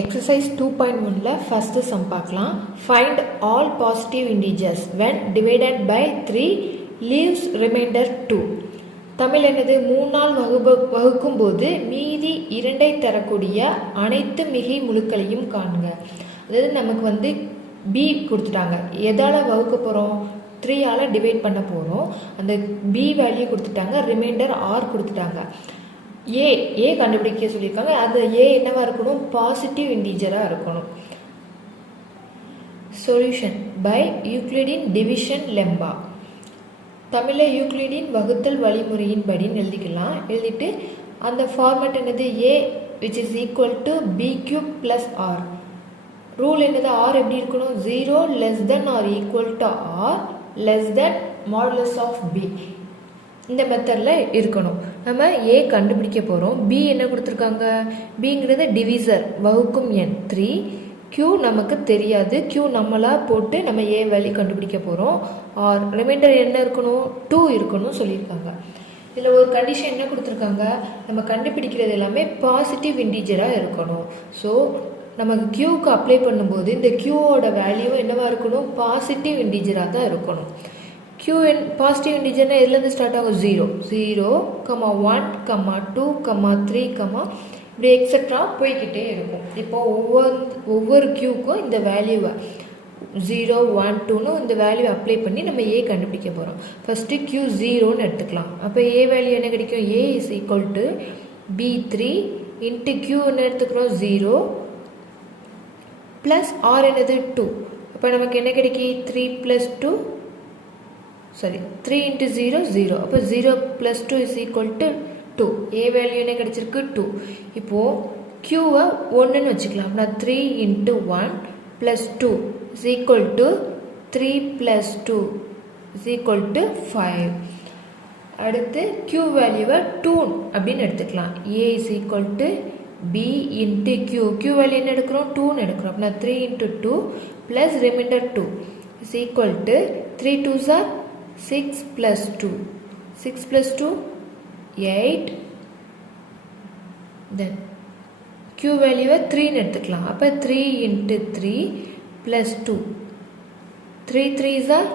Exercise 2.1 first sum பார்க்கலாம். Find all positive integers when divided by 3 leaves remainder 2. Tamil என்னது 3 வகுக்கும் போது மீதி 2 தரக்கூடிய அனைத்து மிகை முழுக்களையும் காண்க. அதாவது நமக்கு b கொடுத்துட்டாங்க. எதால வகுக்க போறோம்? 3 ஆல டிவைட் பண்ண போறோம். அந்த b வேல்யூ கொடுத்துட்டாங்க, ரிமைண்டர் r கொடுத்துட்டாங்க. ஏ கண்டுபிடிக்க சொல்லியிருக்காங்க. அது ஏ என்னவா இருக்கணும்? பாசிட்டிவ் இன்டீஜராக இருக்கணும். Solution by Euclidean division lemma. தமிழில் யூக்ளிடின் வகுத்தல் வழிமுறையின் படின்னு எழுதிக்கலாம். எழுதிட்டு அந்த ஃபார்மேட் என்னது? A which is equal to b cube plus r. Rule என்னது? ஆர் எப்படி இருக்கணும்? 0 less than or equal to r less than modulus of b. இந்த மெத்தடில் இருக்கணும். நம்ம ஏ கண்டுபிடிக்க போகிறோம். பி என்ன கொடுத்துருக்காங்க? பிங்கிறது டிவிசர், வகுக்கும் எண் 3. கியூ நமக்கு தெரியாது, கியூ நம்மளாக போட்டு நம்ம ஏ வேல்யூ கண்டுபிடிக்க போகிறோம். ஆர் ரிமைண்டர் என்ன இருக்கணும்? 2 இருக்கணும் சொல்லியிருக்காங்க. இதில் ஒரு கண்டிஷன் என்ன கொடுத்துருக்காங்க? நம்ம கண்டுபிடிக்கிறது எல்லாமே பாசிட்டிவ் இன்டீஜராக இருக்கணும். ஸோ நமக்கு கியூக்கு அப்ளை பண்ணும்போது இந்த கியூவோட வேல்யூ என்னவாக இருக்கணும்? பாசிட்டிவ் இன்டீஜராக தான் இருக்கணும். Qn பாசிட்டிவ் இன்டிஜர்னா எதுலேருந்து ஸ்டார்ட் ஆகும்? 0, 1, 2, 3, இப்படி எக்ஸட்ரா போய்கிட்டே இருக்கும். இப்போ ஒவ்வொரு கியூக்கும் இந்த வேல்யூவை 0, 1, 2ன்னு இந்த வேல்யூ அப்ளை பண்ணி நம்ம ஏ கண்டுபிடிக்க போகிறோம். ஃபஸ்ட்டு கியூ 0ன்னு எடுத்துக்கலாம். அப்போ ஏ வேல்யூ என்ன கிடைக்கும்? A is equal to B3 into q என்ன எடுத்துக்கிறோம்? 0 ப்ளஸ் ஆர் என்னது? 2. அப்போ நமக்கு என்ன கிடைக்கும்? 3 + 2 3 into 0 0. அப்போ 0 + 2 is equal to 2. A value என்ன கிடைச்சிருக்கு? 2. இப்போது Qவை 1ன்னு வச்சுக்கலாம். அப்படின்னா 3 into 1 plus 2 is equal to 3 plus 2 is equal to 5. அடுத்து Q வேல்யூவை 2 அப்படின்னு எடுத்துக்கலாம். A is equal to B into Q. Q value என்ன எடுக்கிறோம்? 2ன்னு எடுக்கிறோம். அப்படின்னா 3 into 2 plus remainder 2 is equal to 3 2s are 6 plus 2. 6 plus 2, 8. Then Q value 3 எடுத்துக்கலாம். அப்போ 3 into 3 plus 2. 3 3s are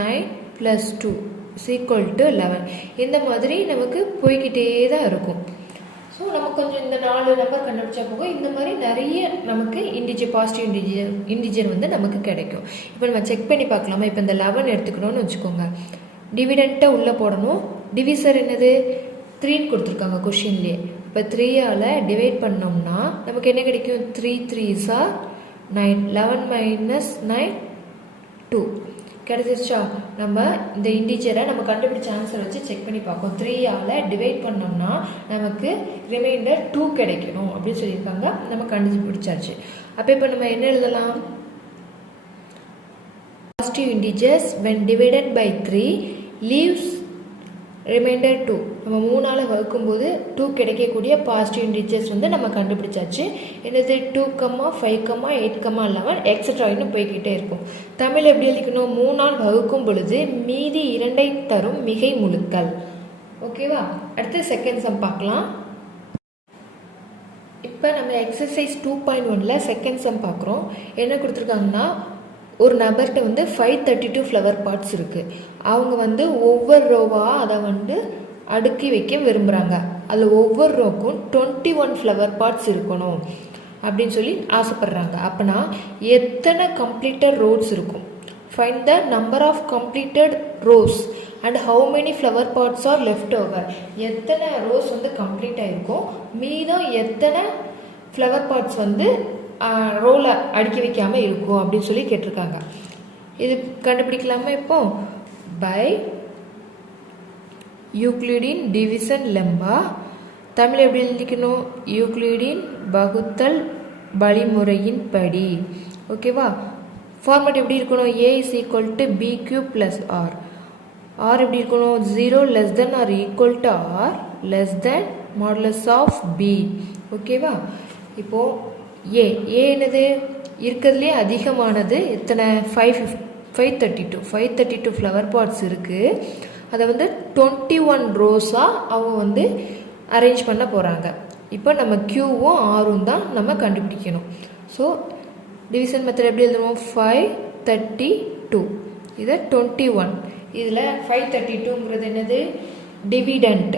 9 plus 2 is equal to 11. இந்த மாதிரி நமக்கு போய்கிட்டே தான் இருக்கும். ஸோ நமக்கு கொஞ்சம் இந்த 4 நம்பர் கண்டுபிடிச்சா போகும். இந்த மாதிரி நிறைய நமக்கு இன்டிஜர், பாசிட்டிவ் இன்டிஜர் நமக்கு கிடைக்கும். இப்போ நம்ம செக் பண்ணி பார்க்கலாமா? இப்போ இந்த 11 எடுத்துக்கணும்னு வச்சுக்கோங்க. டிவிடெண்ட்டை உள்ளே போடணும். டிவிசர் என்னது? 3ன்னு கொடுத்துருக்காங்க கொஷின்லேயே. இப்போ 3ஆல் டிவைட் பண்ணோம்னா நமக்கு என்ன கிடைக்கும்? 3 3s are 9. 11 minus 9 2 கிடைச்சிருச்சா? நம்ம இந்த இன்டிஜரை நம்ம கண்டுபிடிச்ச ஆன்சர் வச்சு செக் பண்ணி பார்ப்போம். 3ஆல் டிவைட் பண்ணோம்னா நமக்கு ரிமைண்டர் 2 கிடைக்கணும் அப்படின்னு சொல்லியிருக்காங்க. நம்ம கண்டுபிடிச்சாச்சு. அப்போ இப்போ நம்ம என்ன எழுதலாம்? Positive integers when divided by 3 leaves remainder 2. நம்ம 3ஆல் வகுக்கும்போது 2 கிடைக்கக்கூடிய பாசிட்டிவ் இன்டிஜர்ஸ் நம்ம கண்டுபிடிச்சாச்சு. என்னது? 2, 5, 8, 11 எக்ஸட்ரா இன்னும் போய்கிட்டே இருக்கும். தமிழ் எப்படி எழுதிக்கணும்? 3ஆல் வகுக்கும் பொழுது மீதி 2 தரும் மிகை முழுக்கள். ஓகேவா? அடுத்து செகண்ட் சம் பார்க்கலாம். இப்போ நம்ம எக்ஸசைஸ் 2.1ல் செகண்ட் சம் பார்க்குறோம். என்ன கொடுத்துருக்காங்கன்னா, ஒரு நபர்கிட்ட 532 ஃப்ளவர் பாட்ஸ் இருக்குது. அவங்க ஒவ்வொரு ரோவாக அதை அடுக்கி வைக்க விரும்புகிறாங்க. அதில் ஒவ்வொரு ரோக்கும் 21 ஃப்ளவர் பாட்ஸ் இருக்கணும் அப்படின்னு சொல்லி ஆசைப்படுறாங்க. அப்போனா எத்தனை கம்ப்ளீட்டட் ரோஸ் இருக்கும்? Find the number of completed rows and how many flower pots are left over. எத்தனை ரோஸ் கம்ப்ளீட் ஆகிருக்கும், மீதம் எத்தனை ஃப்ளவர் பாட்ஸ் ரோல அடுக்கி வைக்காமல் இருக்கும் அப்படின்னு சொல்லி கேட்டிருக்காங்க. இது கண்டுபிடிக்கலாமா? இப்போ பை யூக்ளிடின் டிவிஷன் லெம்பா. தமிழ் எப்படி எழுதிக்கணும்? யூக்ளிடின் வகுத்தல் வழிமுறையின் படி. ஓகேவா? ஃபார்மேட் எப்படி இருக்கணும்? A is equal to b cube plus r. R எப்படி இருக்கணும்? 0 less than or equal to r less than modulus of b. ஓகேவா? இப்போது ஏ என்னது? இருக்கிறதுலே அதிகமானது எத்தனை? 532 ஃப்ளவர் பாட்ஸ் இருக்குது. அதை 21 ரோஸாக அவங்க அரேஞ்ச் பண்ண போகிறாங்க. இப்போ நம்ம Qவும் Rவும் தான் நம்ம கண்டுபிடிக்கணும். ஸோ டிவிஷன் மெத்தட் எப்படி எழுதுவோம்? 532 இதை 21. இதில் 532ங்கிறது என்னது? டிவிடெண்ட்.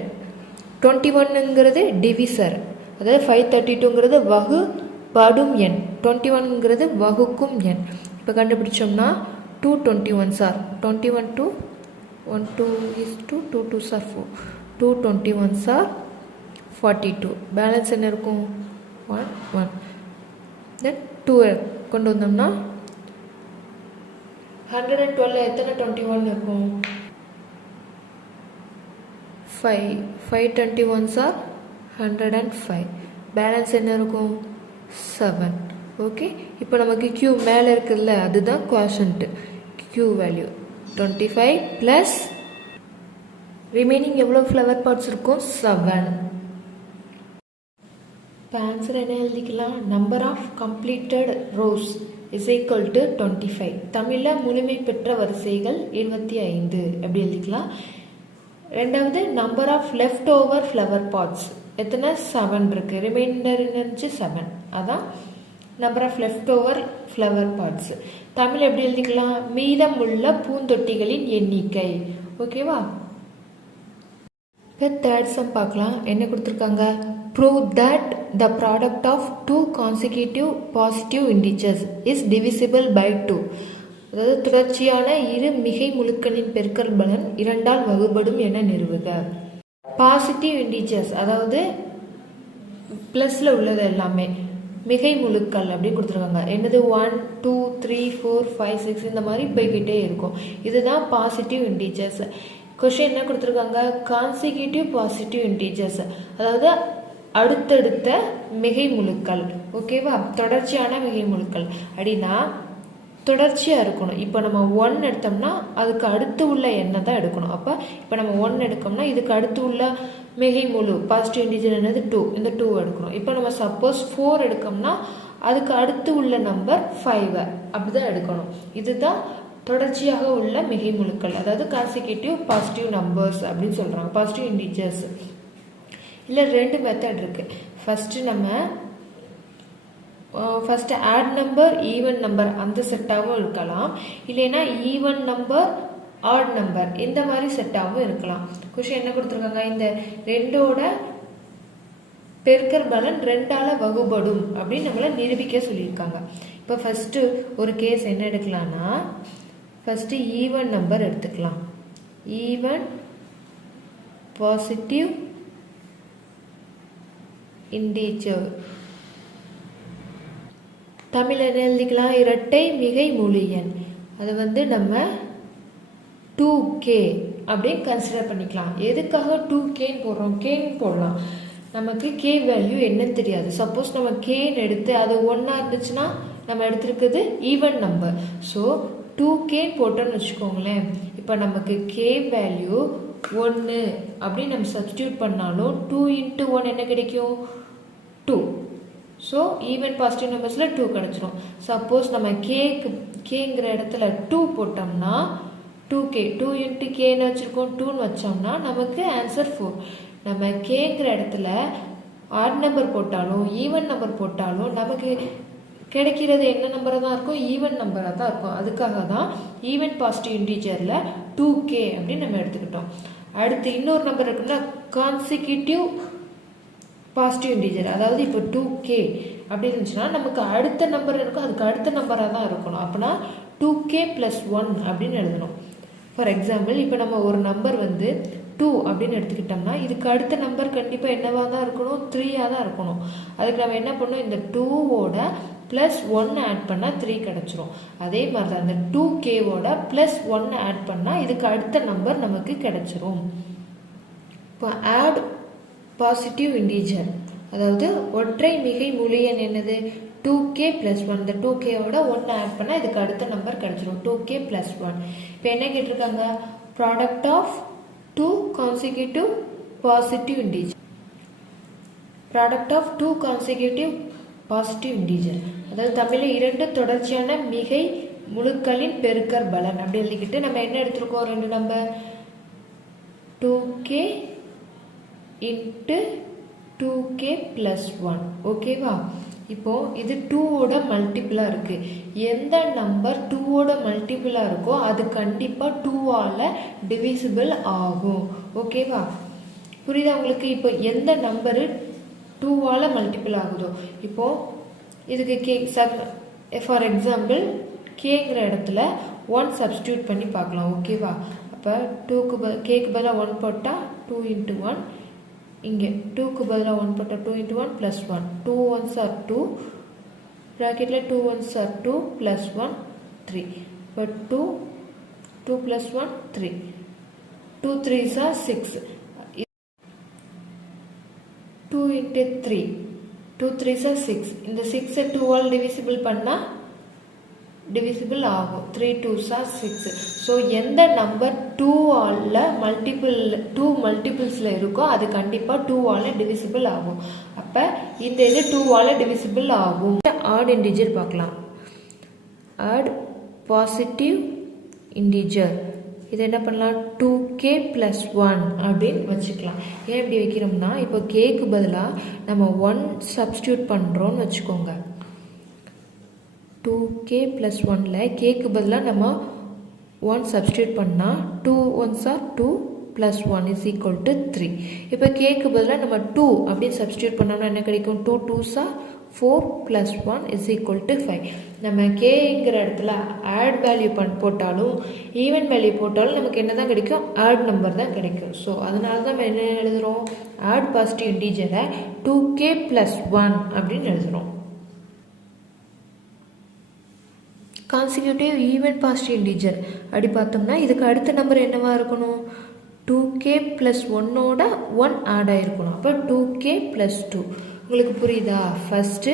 21ங்கிறது டிவிசர். அதாவது 532ங்கிறது வகுபடும் எண், 21ங்கிறது வகுக்கும் எண். இப்போ கண்டுபிடிச்சோம்னா 221 sir 21 to 1 2 is 2 2 2 sir 4 221 sir 42. Balance என்ன இருக்கும்? 1 1. தென் 2 கொண்டு வந்தோம்னா 112 எத்தனை 21 இருக்கும்? 5 521 சார் 105. பேலன்ஸ் என்ன இருக்கும்? 7. ஓகே, இப்போ நமக்கு Q மேலே இருக்குல்ல, அதுதான் quotient. Q value 25 plus remaining எவ்வளோ ஃப்ளவர் பார்ட்ஸ் இருக்கும்? 7. இப்போ ஆன்சர் என்ன எழுதிக்கலாம்? Number of completed rows is equal to 25. தமிழில் முழுமை பெற்ற வரிசைகள் 25 அப்படி எழுதிக்கலாம். ரெண்டாவது number of left over flower pots எத்தனை? 7 இருக்குது. ரிமைண்டர் இருந்துச்சு 7. அதான் number of left over flower pots. தமிழ் எப்படி எழுதிக்கலாம்? மீதம் உள்ள பூந்தொட்டிகளின் எண்ணிக்கை. ஓகேவா? இப்போ தேர்ட் சம் பார்க்கலாம். என்ன கொடுத்துருக்காங்க? Prove that the product of 2 consecutive positive integers is divisible by 2. அதாவது தொடர்ச்சியான இரு மிகை முழுக்களின் பெருக்கல் பலன் 2ஆல் வகுபடும் என நிறுவுக. பாசிட்டிவ் இன்டிஜர்ஸ் அதாவது ப்ளஸில் உள்ளது எல்லாமே மிகை முழுக்கள் அப்படின்னு கொடுத்துருக்காங்க. என்னது? 1 2 3 4 5 6 இந்த மாதிரி போய்கிட்டே இருக்கும். இதுதான் பாசிட்டிவ் இன்டிஜர்ஸ். கொஸ்டின் என்ன கொடுத்துருக்காங்க? கான்சிக்யூட்டிவ் பாசிட்டிவ் இன்டிஜர்ஸ் அதாவது அடுத்தடுத்த மிகை முழுக்கள். ஓகேவா? தொடர்ச்சியான மிகை முழுக்கள் அப்படின்னா தொடர்ச்சியாக இருக்கணும். இப்போ நம்ம 1 எடுத்தோம்னா அதுக்கு அடுத்து உள்ள எண்ணை தான் எடுக்கணும். அப்போ இப்போ நம்ம 1 எடுக்கோம்னா இதுக்கு அடுத்து உள்ள மிகை முழு பாசிட்டிவ் இன்டிஜர் என்னது? 2. இந்த 2 எடுக்கணும். இப்போ நம்ம சப்போஸ் 4 எடுக்கோம்னா அதுக்கு அடுத்து உள்ள நம்பர் 5 அப்படிதான் எடுக்கணும். இதுதான் தொடர்ச்சியாக உள்ள மிகை முழுக்கள், அதாவது கான்சிக்யூட்டிவ் பாசிட்டிவ் நம்பர்ஸ் அப்படின்னு சொல்கிறாங்க, பாசிட்டிவ் இன்டிஜர்ஸ். இல்லை 2 மெத்தட் இருக்குது. First add number even number அந்த செட்டாகவும் இருக்கலாம். இல்லைன்னா ஈவன் நம்பர் ஆட் நம்பர் இந்த மாதிரி செட்டாகவும் இருக்கலாம். கொஸ்டின் என்ன கொடுத்துருக்காங்க? இந்த 2ஓட பெருக்கல் பலன் 2ஆல் வகுபடும் அப்படின்னு நம்மளை நிரூபிக்க சொல்லியிருக்காங்க. இப்போ ஃபஸ்ட்டு ஒரு கேஸ் என்ன எடுக்கலாம்னா ஃபஸ்ட்டு ஈவன் நம்பர் எடுத்துக்கலாம். Even positive integer. தமிழ் என்ன எழுதிக்கலாம்? இரட்டை மிகை முழு எண். அது நம்ம 2k அப்படின்னு கன்சிடர் பண்ணிக்கலாம். எதுக்காக 2kன்னு போடுறோம்? கேன்னு போடலாம். நமக்கு k வேல்யூ என்னன்னு தெரியாது. சப்போஸ் நம்ம கேன்னு எடுத்து அது 1 இருந்துச்சுன்னா நம்ம எடுத்துருக்குது ஈவன் நம்பர். ஸோ 2kன்னு போட்டோன்னு வச்சுக்கோங்களேன். இப்போ நமக்கு k வேல்யூ 1 அப்படின்னு நம்ம சப்ஸ்டியூட் பண்ணாலும் 2 × 1 என்ன கிடைக்கும்? 2. ஸோ ஈவன் பாசிட்டிவ் நம்பர்ஸில் 2 கிடச்சிரும். சப்போஸ் நம்ம கேங்கிற இடத்துல 2 போட்டோம்னா 2k 2 × kன்னு வச்சுருக்கோம். 2ன்னு வச்சோம்னா நமக்கு ஆன்சர் 4. நம்ம கேங்கிற இடத்துல ஆட் நம்பர் போட்டாலும் ஈவன் நம்பர் போட்டாலும் நமக்கு கிடைக்கிறது என்ன நம்பராக தான் இருக்கும்? ஈவன் நம்பராக தான் இருக்கும். அதுக்காக தான் ஈவன் பாசிட்டிவ் இன்டிஜரில் 2k அப்படின்னு நம்ம எடுத்துக்கிட்டோம். அடுத்து இன்னொரு நம்பர் இருக்குன்னா கான்சிக்யூட்டிவ் பாசிட்டிவ் இன்டிஜர். அதாவது இப்போ 2k அப்படி இருந்துச்சுன்னா நமக்கு அடுத்த நம்பர் இருக்கும், அதுக்கு அடுத்த நம்பராக தான் இருக்கணும். அப்படின்னா 2k + 1 அப்படின்னு எழுதணும். ஃபார் எக்ஸாம்பிள் இப்போ நம்ம ஒரு நம்பர் 2 அப்படின்னு எடுத்துக்கிட்டோம்னா இதுக்கு அடுத்த நம்பர் கண்டிப்பாக என்னவாக தான் இருக்கணும்? 3ஆக தான் இருக்கணும். அதுக்கு நம்ம என்ன பண்ணோம்? இந்த 2ஓட +1 ஆட் பண்ணால் 3 கிடச்சிரும். அதே மாதிரி தான் இந்த 2kவோட +1 ஆட் பண்ணால் இதுக்கு அடுத்த நம்பர் நமக்கு கிடச்சிரும். இப்போ ஆட் பாசிட்டிவ் இன்டிஜர் அதாவது ஒற்றை மிகை முழு எண் என்னது? 2k + 1. இந்த 2kவோட 1 ஆட் பண்ணால் இதுக்கு அடுத்த நம்பர் கிடச்சிரும் 2k + 1. இப்போ என்ன கேட்டிருக்காங்க? Product of 2 consecutive positive integer. Product of 2 consecutive positive integer அதாவது தமிழில் 2 தொடர்ச்சியான மிகை முழுக்களின் பெருக்கல் பலன் அப்படி எழுதிக்கிட்டு நம்ம என்ன எடுத்துருக்கோம்? 2 நம்பர் 2k × 2k + 1 ஓகேவா. இப்போது இது 2ஓட மல்டிபிளாக இருக்குது. எந்த நம்பர் 2ஓட மல்டிபிளாக இருக்கோ அது கண்டிப்பாக 2ஆல் டிவிசிபிள் ஆகும். ஓகேவா, புரியுதா உங்களுக்கு? இப்போ எந்த நம்பரு 2ஆல் மல்டிபிள் ஆகுதோ, இப்போது இதுக்கு ஃபார் எக்ஸாம்பிள் கேங்கிற இடத்துல 1 சப்ஸ்டியூட் பண்ணி பார்க்கலாம். ஓகேவா, அப்போ கேக்கு பதிலாக 1 போட்டால் 2 × 1, இங்கே 2க்கு பதிலாக 1 போட்டால் 2 × 1 + 1, 2 1s are 2, ப்ராக்கெட்டில் 2 1s are 2 + 1 3, இப்போ 2 + 1 3, 2 3s are 6, 2 × 3, 2 3s are 6, இந்த 6 2ஆல் டிவிசிபிள் பண்ணால் டிவிசிபிள் ஆகும். 3 2s are 6. ஸோ எந்த நம்பர் 2ஆல் மல்டிபிள்ஸில் இருக்கோ அது கண்டிப்பாக 2ஆல் டிவிசிபிள் ஆகும். அப்போ இந்த இது 2ஆல் டிவிசிபிள் ஆகும். ஆட் இன்டிஜர் பார்க்கலாம். ஆட் பாசிட்டிவ் இன்டிஜர், இது என்ன பண்ணலாம், 2k + 1 அப்படின்னு வச்சுக்கலாம். ஏன் இப்படி வைக்கிறோம்னா, இப்போ கேக்கு பதிலாக நம்ம 1 சப்ஸ்டியூட் பண்ணுறோன்னு வச்சுக்கோங்க. 2k + 1ல் கேக்கு பதிலாக நம்ம 1 சப்ஸ்டியூட் பண்ணால் 2 1s are 2 + 1 = 3. இப்போ கேக்கு பதிலாக நம்ம 2 அப்படின்னு சப்ஸ்டியூட் பண்ணோம்னா என்ன கிடைக்கும், 2 2s are 4 + 1 = 5. நம்ம கேங்கிற இடத்துல ஆட் வேல்யூ போட்டாலும் ஈவன் வேல்யூ போட்டாலும் நமக்கு என்ன தான் கிடைக்கும், ஆட் நம்பர் தான் கிடைக்கும். ஸோ அதனால தான் நம்ம என்ன எழுதுகிறோம், ஆட் பாசிட்டிவ் இன்டிஜரை 2k + 1 அப்படின்னு எழுதுகிறோம். கான்சிக்யூட்டிவ் ஈவன் பாசிட்டிவ் இன்டிஜர் அப்படி பார்த்தோம்னா இதுக்கு அடுத்த நம்பர் என்னவாக இருக்கணும், 2k + 1ஓட 1 ஆட் ஆகிருக்கணும். அப்போ 2k + 2. உங்களுக்கு புரியுதா? ஃபஸ்ட்டு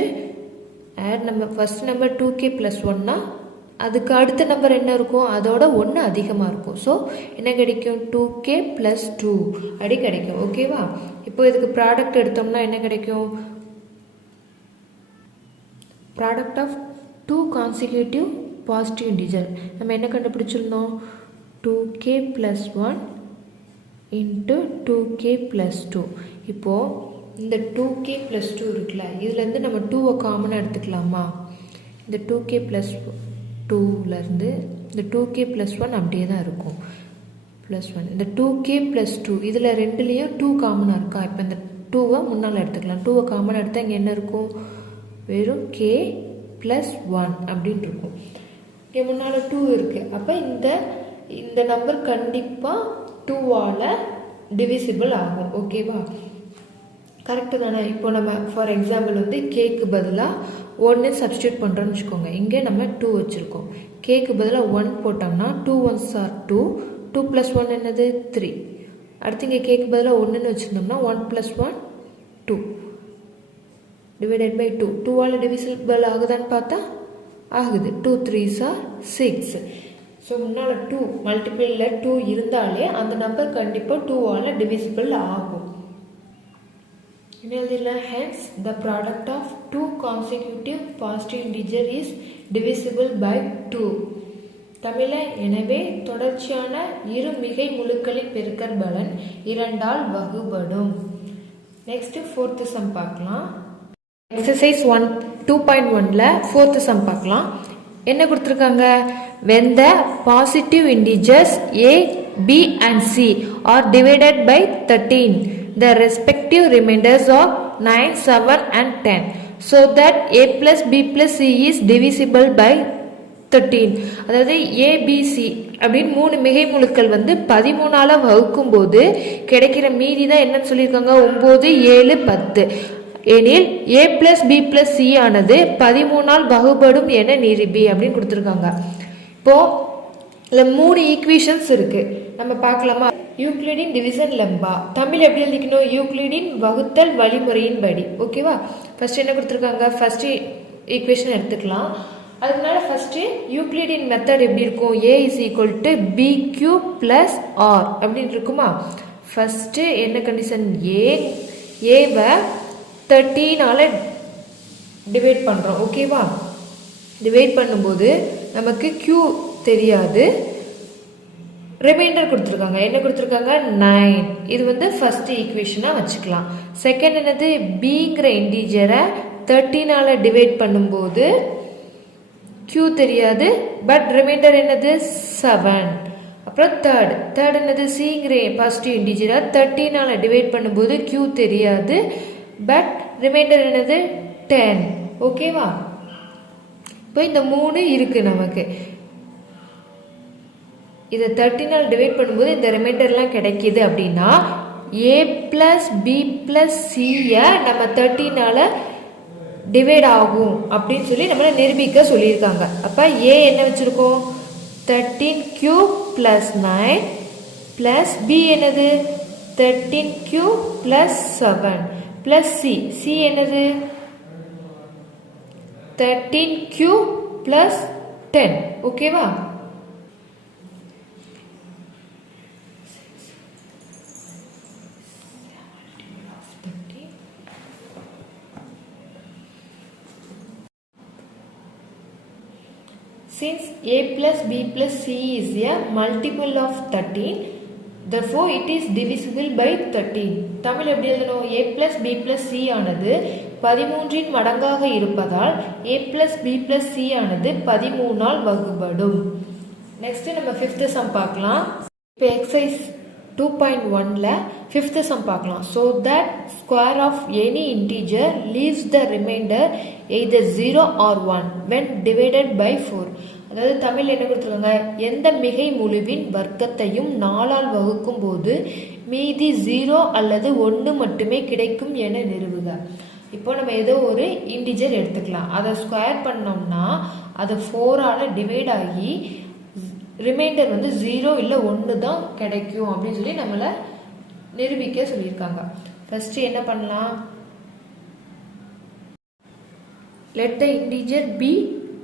நம்பர் 2k + 1னா அதுக்கு அடுத்த நம்பர் என்ன இருக்கும், அதோட 1 அதிகமாக இருக்கும். ஸோ என்ன கிடைக்கும், 2k + 2 அப்படி கிடைக்கும். ஓகேவா, இப்போ இதுக்கு ப்ராடக்ட் எடுத்தோம்னா என்ன கிடைக்கும், product of 2 consecutive positive integer நம்ம என்ன கண்டுபிடிச்சிருந்தோம், 2k + 1 × 2k + 2. இப்போது இந்த 2k + 2 இருக்குல்ல, இதுலேருந்து நம்ம 2வை காமனாக எடுத்துக்கலாமா. இந்த 2k + 2லேருந்து இந்த 2k + 1 அப்படியே தான் இருக்கும், +1. இந்த 2k + 2 இதில் ரெண்டுலேயும் 2 காமனாக இருக்கா. இப்போ இந்த 2வை முன்னால் எடுத்துக்கலாம். 2வை காமனாக எடுத்தால் இங்கே என்ன இருக்கும், வெறும் k + 1 அப்படின்னு இருக்கும். இங்கே முன்னால் 2 இருக்குது. அப்போ இந்த நம்பர் கண்டிப்பாக 2ஆல் டிவிசிபிள் ஆகும். ஓகேவா, கரெக்டு தானே. இப்போ நம்ம ஃபார் எக்ஸாம்பிள் வந்து கேக்கு பதிலாக 1 சப்ஸ்டியூட் பண்ணுறோன்னு வச்சுக்கோங்க. இங்கே நம்ம 2 வச்சுருக்கோம். கேக்கு பதிலாக 1 போட்டோம்னா 2 1s are 2, 2 + 1 என்னது 3. அடுத்து இங்கே கேக்கு பதிலாக 1ன்னு வச்சுருந்தோம்னா 1 + 1 2 / 2. 2ஆல் டிவிசிபிள் ஆகுதான்னு பார்த்தா ஆகுது. 2 3s are 6. ஸோ முன்னால் 2 மல்டிபிளில் 2 இருந்தாலே அந்த நம்பர் கண்டிப்பாக 2ஆல் டிவிசிபிள் ஆகும். என்ன எழுதிடலாம், hence the product of 2 consecutive positive integer is divisible by 2. தமிழில் எனவே தொடர்ச்சியான இரு மிகை முழுக்களின் பெருக்கற் பலன் 2ஆல் வகுபடும். நெக்ஸ்ட் 4th சம் பார்க்கலாம். எக்ஸசைஸ் 2.1ல 4th சம் பார்க்கலாம். என்ன கொடுத்துருக்காங்க, when the positive integers a, b and c are divided by 13, the respective remainders of 9, 7 and 10, so that a plus b plus c is divisible by 13. அதாவது abc அப்படின்னு 3 மிகை முழுக்கள் வந்து 13ஆல் வகுக்கும் போது கிடைக்கிற மீதி தான் என்னன்னு சொல்லியிருக்காங்க, 9, 7, 10 எனில் a + b + c ஆனது 13ஆல் வகுபடும் என நிரூபி அப்படின்னு கொடுத்துருக்காங்க. இப்போது இதில் 3 ஈக்குவேஷன்ஸ் இருக்குது, நம்ம பார்க்கலாமா. யூக்ளிடின் டிவிஷன் லெம்பா தமிழ் எப்படி எழுதிக்கணும், யூக்ளிடின் வகுத்தல் வழிமுறையின் படி. ஓகேவா, ஃபஸ்ட்டு என்ன கொடுத்துருக்காங்க, ஃபஸ்ட்டு ஈக்குவேஷன் எடுத்துக்கலாம். அதனால ஃபஸ்ட்டு யூக்ளிடின் மெத்தட் எப்படி இருக்கும், a = bq + r அப்படின்னு இருக்குமா. ஃபஸ்ட்டு என்ன கண்டிஷன், ஏவை 13ஆல் டிவைட் பண்ணுறோம். ஓகேவா, டிவைட் பண்ணும்போது நமக்கு q தெரியாது, ரிமைண்டர் கொடுத்துருக்காங்க. என்ன கொடுத்துருக்காங்க? 9. இது வந்து ஃபர்ஸ்ட் ஈக்குவேஷனாக வச்சுக்கலாம். செகண்ட் என்னது? பிங்கிற இன்டீஜரை 13ஆல் டிவைட் பண்ணும்போது q தெரியாது, பட் ரிமைண்டர் என்னது? 7. அப்புறம் தேர்ட் என்னது? சிங்கிற பாசிட்டிவ் இன்டீஜரை 13ஆல் டிவைட் பண்ணும்போது q தெரியாது, பட் ரிமைண்டர் என்னது? 10. ஓகேவா? இப்போ இந்த 3 இருக்கு நமக்கு. இதை 13ஆல் டிவைட் பண்ணும்போது இந்த ரிமைண்டர்லாம் கிடைக்கிது அப்படின்னா a + b + c-யை நம்ம 13ஆல் டிவைட் ஆகும் அப்படின்னு சொல்லி நம்மளை நிரூபிக்க சொல்லியிருக்காங்க. அப்போ a என்ன வச்சுருக்கோம்? 13q + 9 ப்ளஸ் b என்னது? 13q + 7 ப்ளஸ் c என்னது? 13q + 10. ஓகேவா? Since a plus b plus c is a multiple of 13, therefore it is divisible by 13. Tamil எப்படி எழுதணும்? a plus b plus c ஆனது 13இன் மடங்காக இருப்பதால் a plus b plus c ஆனது 13ஆல் வகுபடும். Next நம்ம 5th சம் பார்க்கலாம். இப்போ எக்ஸசைஸ் 2.1ல 5th சம் பார்க்கலாம். So that square of any integer leaves the remainder either 0 or 1 when divided by 4. அதாவது தமிழ் என்ன கொடுத்துருக்காங்க? எந்த மிகை முழுவின் வர்க்கத்தையும் 4ஆல் வகுக்கும் போது மீதி 0 அல்லது 1 மட்டுமே கிடைக்கும் என நிறுவுக. இப்போ நம்ம ஏதோ ஒரு இன்டிஜர் எடுத்துக்கலாம். அதை ஸ்கொயர் பண்ணோம்னா அது 4ஆல் டிவைட் ஆகி ரிமைண்டர் வந்து 0 இல்லை 1 தான் கிடைக்கும் அப்படின்னு சொல்லி நம்மளை நிரூபிக்க சொல்லியிருக்காங்க. ஃபர்ஸ்ட் என்ன பண்ணலாம்? let the integer be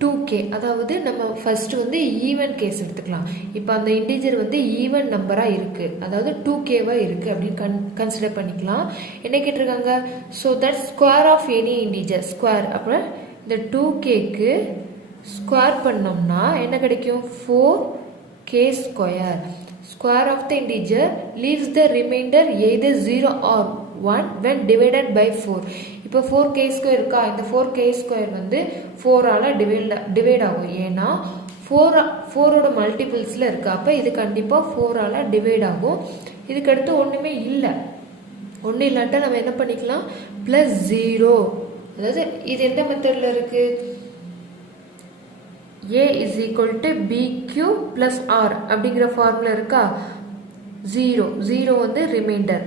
2k. அதாவது நம்ம ஃபர்ஸ்ட் வந்து ஈவன் கேஸ் எடுத்துக்கலாம். இப்போ அந்த இன்டிஜர் வந்து ஈவன் நம்பராக இருக்கு, அதாவது 2kவா இருக்கு அப்படின்னு கன்சிடர் பண்ணிக்கலாம். என்ன கேட்டிருக்காங்க? Show that square of any integer square. அப்புறம் இந்த 2kக்கு ஸ்கொயர் பண்ணோம்னா என்ன கிடைக்கும்? 4k square. Square of the integer leaves the remainder either 0 or 1 when divided by 4. இப்போ 4k square இருக்கா? இந்த 4k square வந்து 4ஆல் டிவைட் ஆகும். ஏன்னா 4ஓட மல்டிபிள்ஸில் இருக்கா. அப்போ இது கண்டிப்பாக 4ஆல் டிவைட் ஆகும். இதுக்கு அடுத்து ஒன்றுமே இல்லை. ஒன்றும் இல்லாட்டா நம்ம என்ன பண்ணிக்கலாம்? +0. அதாவது இது எந்த மெத்தடில் இருக்குது? a is equal to bq plus r அப்படிங்கிற ஃபார்முலா இருக்கா? 0 வந்து ரிமைண்டர்.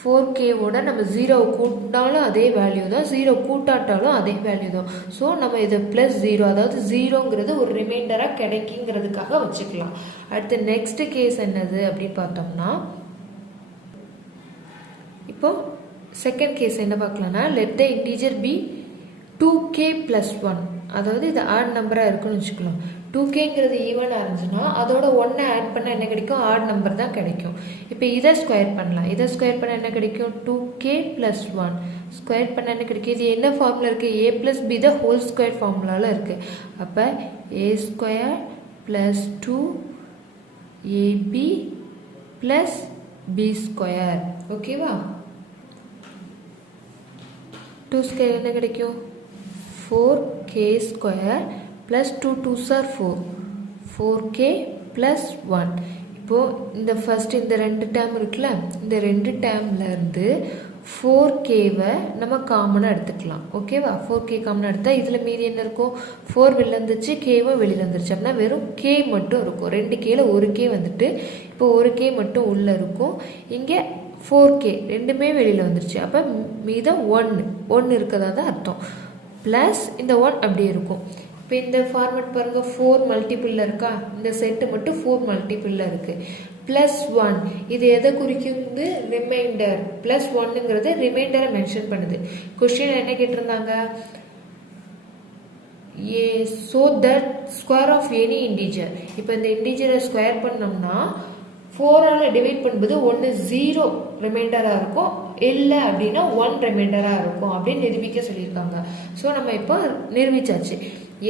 4kவோட நம்ம 0 கூட்டினாலும் அதே வேல்யூ தான், 0 கூட்டாட்டாலும் அதே வேல்யூ தான். ஸோ நம்ம இதை +0, அதாவது 0ங்கிறது ஒரு ரிமைண்டராக கிடைக்குங்கிறதுக்காக வச்சுக்கலாம். அடுத்து நெக்ஸ்ட் கேஸ் என்னது அப்படின்னு பார்த்தோம்னா, இப்போ செகண்ட் கேஸ் என்ன பார்க்கலாம்னா, let the integer be 2k plus 1. அதாவது இது ஆட் நம்பராக இருக்குன்னு வச்சுக்கலாம். 2kங்கிறது ஈவனாக இருந்துச்சுன்னா அதோட 1 ஆட் பண்ணால் என்ன கிடைக்கும்? ஆட் நம்பர் தான் கிடைக்கும். இப்போ இதை ஸ்கொயர் பண்ணலாம். இதை ஸ்கொயர் பண்ணால் என்ன கிடைக்கும்? 2k plus 1 ஸ்கொயர் பண்ணால் என்ன கிடைக்கும்? இது என்ன ஃபார்முலா இருக்குது? a plus b the whole square ஃபார்முலாவில் இருக்குது. அப்போ a square plus 2ab plus b square. ஓகேவா? 2 ஸ்கொயர் என்ன கிடைக்கும்? 4k square plus 2 2s are 4. 4k plus 1. இப்போ இந்த ஃபர்ஸ்ட் இந்த ரெண்டு டேர்ம் இருக்குல்ல, இந்த ரெண்டு டேர்ம்ல இருந்து 4kவை நம்ம காமனாக எடுத்துக்கலாம். ஓகேவா? 4k காமனாக எடுத்தால் இதில் மீதி என்ன இருக்கும்? 4 வெளில வந்துச்சு, கேவும் வெளியில் வந்துருச்சு. அப்படின்னா வெறும் k மட்டும் இருக்கும். 2kல 1k வந்துட்டு இப்போ 1k மட்டும் உள்ளே இருக்கும். இங்கே 4k ரெண்டுமே வெளியில் வந்துருச்சு. அப்போ மீதம் 1 இருக்கதா தான் அர்த்தம். ப்ளஸ் இந்த 1 அப்படியே இருக்கும். இப்போ இந்த ஃபார்மேட் பாருங்கள், 4 மல்டிபிளில் இருக்கா? இந்த செட்டு மட்டும் 4 மல்டிபிளில் இருக்குது. +1 இது எதை குறிக்குது? ரிமைண்டர். +1ங்கிறது ரிமைண்டரை மென்ஷன் பண்ணுது. கொஸ்டின் என்ன கேட்டிருந்தாங்க? Show that square of any integer. இப்போ இந்த இன்டிஜரை ஸ்கொயர் பண்ணோம்னா 4ஆல் டிவைட் பண்ணும்போது ஒன்று 0 ரிமைண்டராக இருக்கும், இல்லை அப்படின்னா 1 ரிமைண்டராக இருக்கும் அப்படின்னு நிரூபிக்க சொல்லியிருக்காங்க. ஸோ நம்ம இப்போ நிரூபிச்சாச்சு.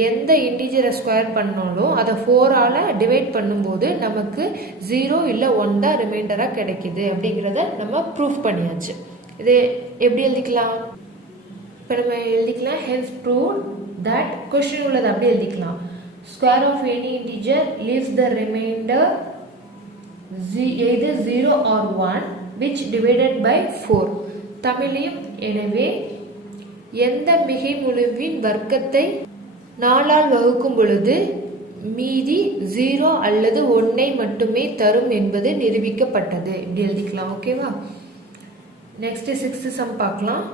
எந்த இன்டிஜரை ஸ்கொயர் பண்ணாலும் அதை 4ஆல் டிவைட் பண்ணும்போது நமக்கு 0 இல்லை 1 தான் ரிமைண்டராக கிடைக்குது அப்படிங்கிறத நம்ம ப்ரூஃப் பண்ணியாச்சு. இது எப்படி எழுதிக்கலாம்? இப்போ நம்ம எழுதிக்கலாம், ஹென்ஸ் ப்ரூவ் தட் கொஸ்டின் உள்ளது அப்படி எழுதிக்கலாம். Square of any integer leaves the remainder either 0 or 1 which divided by 4. தமிழையும் எனவே எந்த மிகை முழுவின் வர்க்கத்தை 4ஆல் வகுக்கும் பொழுது மீதி 0 அல்லது 1ஐ மட்டுமே தரும் என்பது நிரூபிக்கப்பட்டது. இப்படி எழுதிக்கலாம். ஓகேவா? நெக்ஸ்ட் 6th சம் பார்க்கலாம்.